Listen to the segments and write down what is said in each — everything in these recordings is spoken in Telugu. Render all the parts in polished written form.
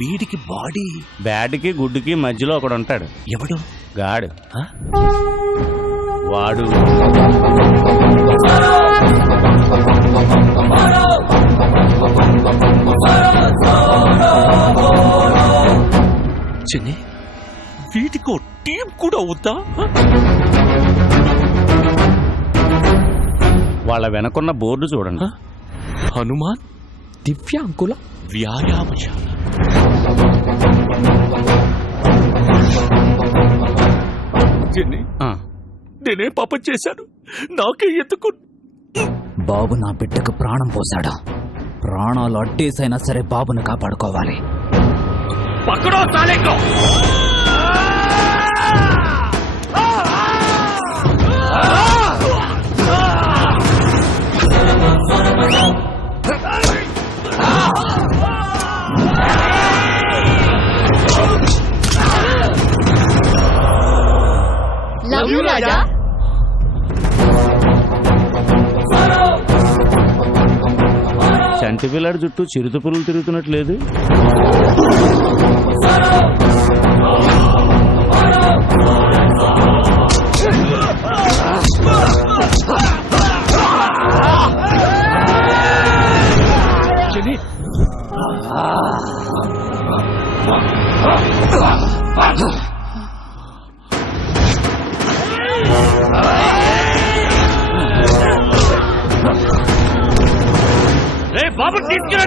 వీడికి బాడీ బ్యాడ్కి గుడ్డుకి మధ్యలో ఒకడు ఉంటాడు. ఎవడు? గాడు. వాడు చిన్ని, వీటికి టీం కూడా అవుతా? వాళ్ళ వెనకున్న బోర్డు చూడండి. హనుమాన్ దివ్యాంకుల వ్యాయామశాల. నేనే పాపం చేశాను, నాకే ఎందుకు? బాబు నా బిడ్డకు ప్రాణం పోశాడు. ప్రాణాలు అడ్డేసైనా సరే బాబును కాపాడుకోవాలి. పక్కడో తాలేకో. లవ్ యు రాజా. చంటి పిల్లాడి చుట్టూ చిరుత పురుగులు తిరుగుతున్నట్లేదు. బాబు తీసుకురా.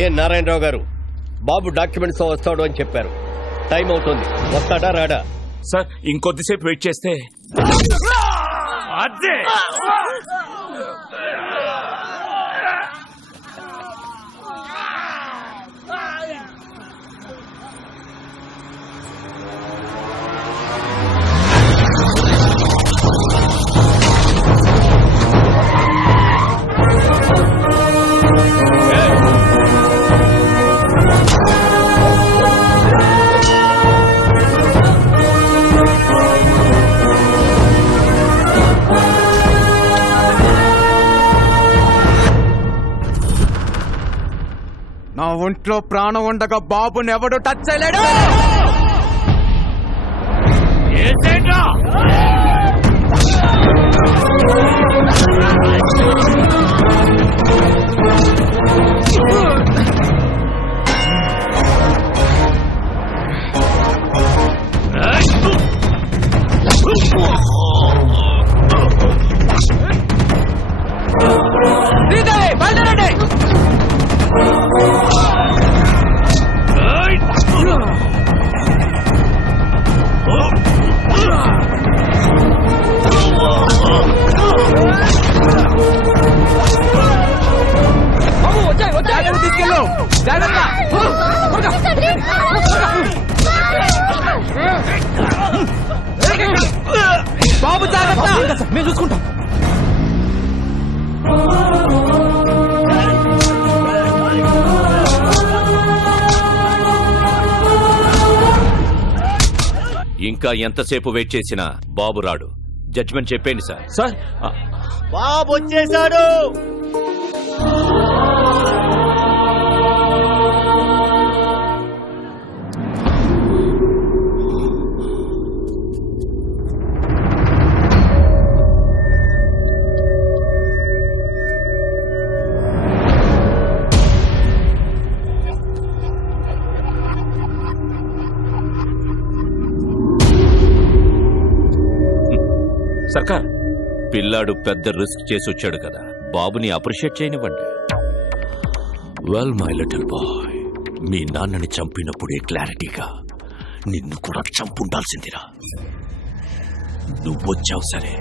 ఏ నారాయణరావు గారు, బాబు డాక్యుమెంట్స్ వస్తాడు అని చెప్పారు. టైం అవుతుంది, వస్తాడా రాడా? సార్ ఇంకొద్దిసేపు వెయిట్ చేస్తే. అదే నా ఒంట్లో ప్రాణం ఉండగా బాబుని ఎవడు టచ్ చేయలేడు. తీసుకెళ్ళు, జాగ్రత్త. బాబు జాగ్రత్త, మేము చూసుకుంటాం. ఇంకా ఎంతసేపు వెయిట్ చేసినా బాబు రాడు. జడ్జిమెంట్ చెప్పండి సార్. సార్ బాబు వచ్చేసాడు. సర్కార్, పిల్లాడు పెద్ద రిస్క్ చేసి వచ్చాడు కదా, బాబుని అప్రిషియేట్ చేయనివ్వండి. వెల్ మై లిటిల్ బాయ్, మీ నాన్నని చంపినప్పుడే క్లారిటీగా నిన్ను కూడా చంపుండాల్సిందిరా. నువ్వొచ్చావు సరే,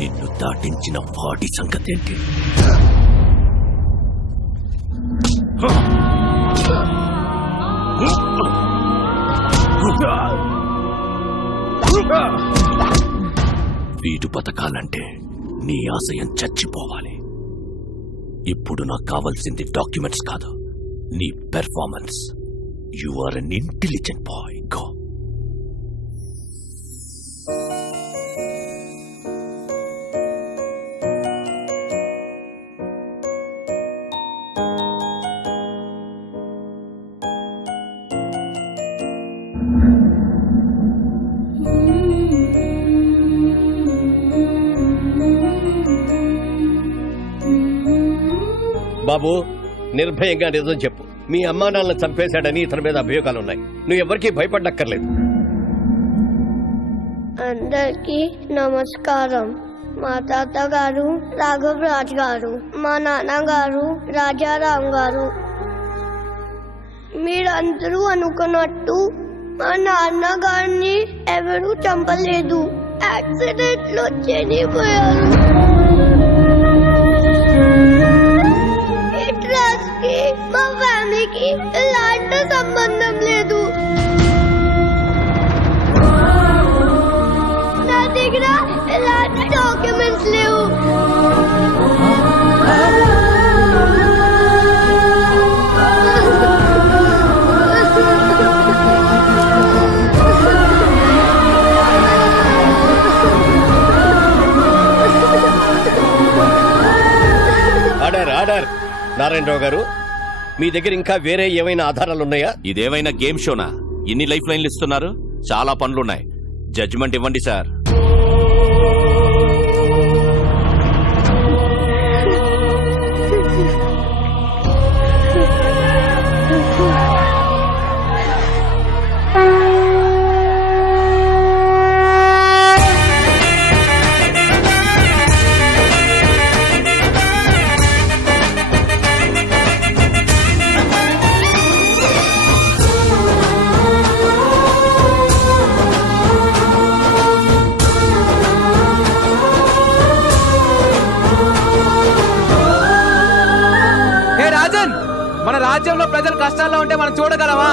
నిన్ను దాటించిన వాడి సంగతి ఏంటి? వీడు బతకాలంటే నీ ఆశయం చచ్చిపోవాలి. ఇప్పుడు నాకు కావాల్సింది డాక్యుమెంట్స్ కాదు, నీ performance. You are an intelligent boy. Go. బాబు, నిర్భయంగా నిజం చెప్పు. మీ అమ్మా నాన్నలను చంపేశాడని ఇతని మీద అభియోగాలున్నాయి. నువ్వు ఎవరికీ భయపడక్కర్లేదు. అందరికీ నమస్కారం. మా తాతగారు రాఘవ్ రాజ్ గారు, మా నాన్నగారు రాజారాం గారు. మీరందరూ అనుకున్నట్టు మా నాన్నగారిని ఎవరూ చంపలేదు. యాక్సిడెంట్ లో చనిపోయారు. మా ఫ్యామిలీకి ఎలాంటి సంబంధం లేదు. నా దగ్గర ఎలాంటి డాక్యుమెంట్స్ లేవు. Order order. నారాయణరావు గారు, మీ దగ్గర ఇంకా వేరే ఏమైనా ఆధారాలున్నాయా? ఇదేమైనా గేమ్ షోనా? ఇన్ని లైఫ్ లైన్లు ఇస్తున్నారు. చాలా పనులున్నాయి. జడ్జిమెంట్ ఇవ్వండి సార్. మన రాజ్యంలో ప్రజలు కష్టాల్లో ఉంటే మనం చూడగలమా?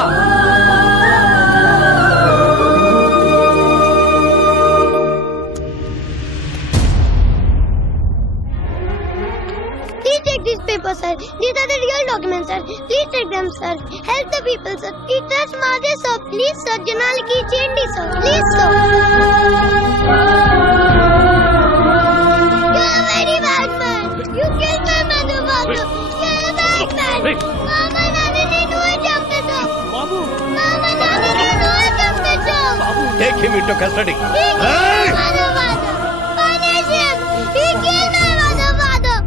Please take these papers, sir. These are the real documents, sir. Please take them, sir. Help the people, sir. It is Mother, sir. Please, sir. Janaliki change, sir. Please, sir. You're a very bad man. You killed my mother, father. You're a bad man. Mama, Nani, నేను చంపేశా. బాబు, Mama, Nani, నేను చంపేశా. Take him into custody. He killed my mother, father. Punish him. He killed my mother, father.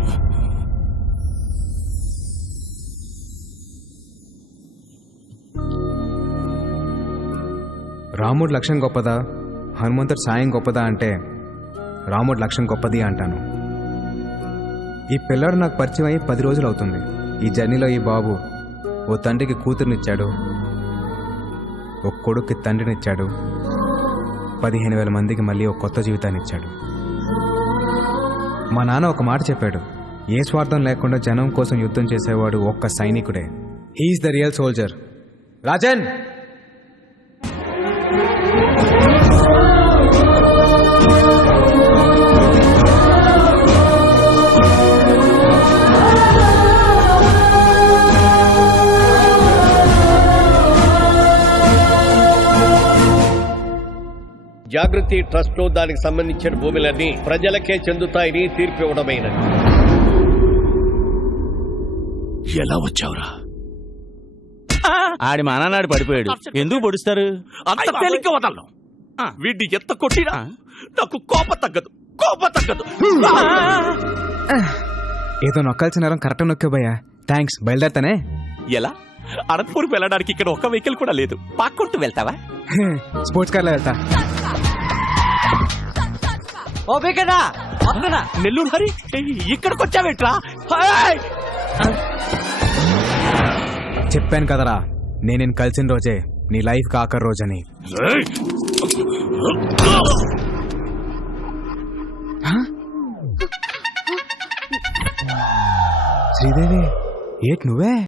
రాముడి లక్ష్యం గొప్పదా, హనుమంతుడి సాయం గొప్పదా అంటే రాముడి లక్ష్యం గొప్పది అంటాను. ఈ పిల్లాడు నాకు పరిచయం అయ్యి 10 రోజులు అవుతుంది. ఈ జర్నీలో ఈ బాబు ఓ తండ్రికి కూతురునిచ్చాడు, ఓ కొడుక్కి తండ్రినిచ్చాడు, 15,000 మందికి మళ్ళీ ఒక కొత్త జీవితాన్ని ఇచ్చాడు. మా నాన్న ఒక మాట చెప్పాడు, ఏ స్వార్థం లేకుండా జనం కోసం యుద్ధం చేసేవాడు ఒక్క సైనికుడే. He's the real soldier. Rajan, Jagruti trust లో దానికి సంబంధించిన భూములన్నీ ప్రజలకే చెందుతాయని తీర్పు ఇవ్వడమైనది. ఎలా వచ్చావురా? ఆడి మానాడు పడిపోయాడు. ఎందుకు పొడుస్తారు? అంత తేలిగ్గా వదలను. వీడిని ఎంత కొట్టినా నాకు కోపం తగ్గదు. ఏదో నొక్కాల్సిన నేరం కరెక్ట్ నొక్కా భయ్యా. థ్యాంక్స్, బయలుదేరతానే. ఎలా? అనంతపూర్ వెళ్ళడానికి ఇక్కడ ఒక్క వెహికల్ కూడా లేదు. పాక్కుంటూ వెళ్తావా? స్పోర్ట్స్ కార్లో వెళ్తా. నెల్లూరు హరి ఇక్కడికి వచ్చావేట్రా? చెప్పాను కదరా, నేను కలిసిన రోజే నీ లైఫ్ కి ఆఖరి రోజని. శ్రీదేవి, ఏట్ నువ్వే?